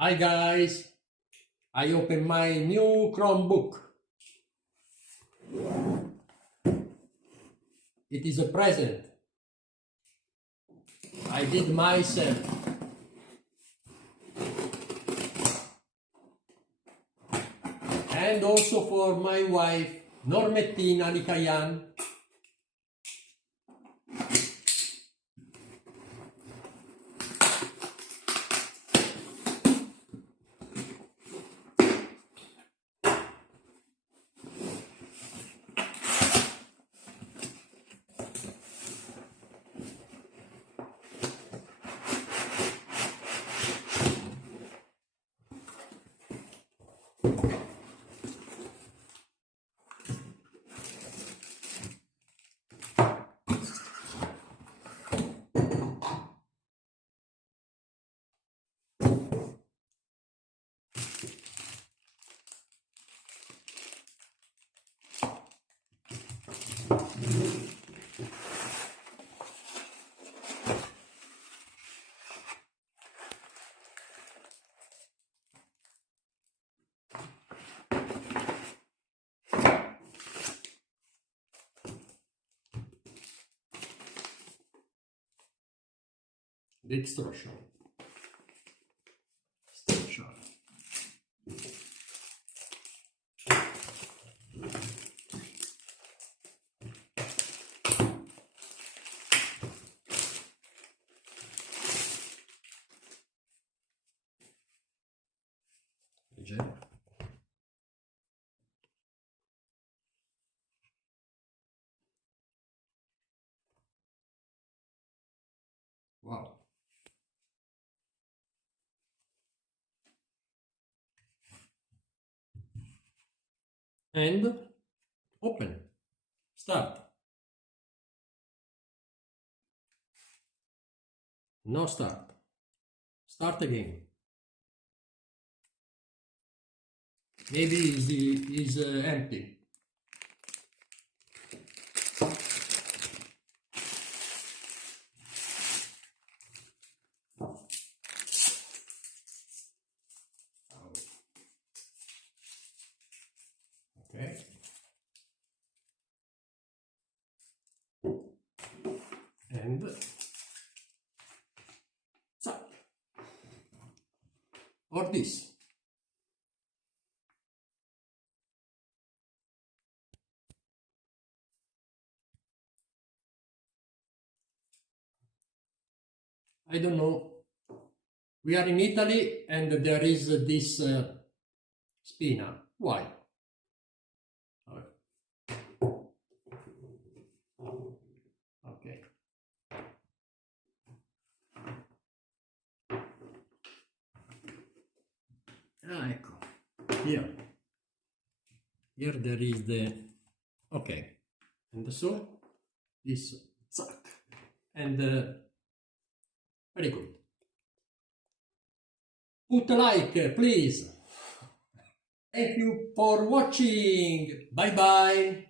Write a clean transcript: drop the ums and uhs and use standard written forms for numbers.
Hi guys, I open my new Chromebook. It is a present. I did myself. And also for my wife, Normettina Licayan. Dextrosho. Wow. And open. Start. No start. Start again. Maybe is empty. Okay. And so, or this. I don't know. We are in Italy and there is this spina. Why? Okay. Ah, ecco. Here. Here there is the... Okay. And so, this zack. And very good. Put a like, please. Thank you for watching. Bye bye.